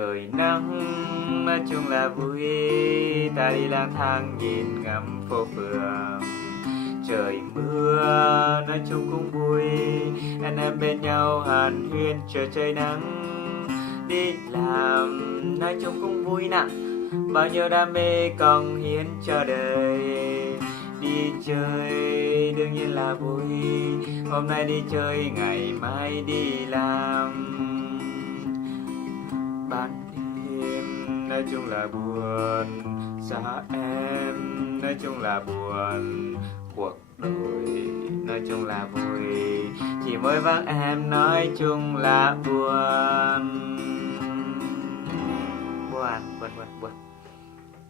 Trời nắng nói chung là vui, ta đi lang thang nhìn ngắm phố phường. Trời mưa nói chung cũng vui, anh em bên nhau hàn huyên chờ trời nắng. Đi làm nói chung cũng vui nè, bao nhiêu đam mê cống hiến cho đời. Đi chơi đương nhiên là vui, hôm nay đi chơi ngày mai đi làm. Ban đêm nói chung là buồn, xa em nói chung là buồn. Cuộc đời nói chung là vui, chỉ mỗi vắng em nói chung là buồn. Buồn, buồn, buồn, buồn.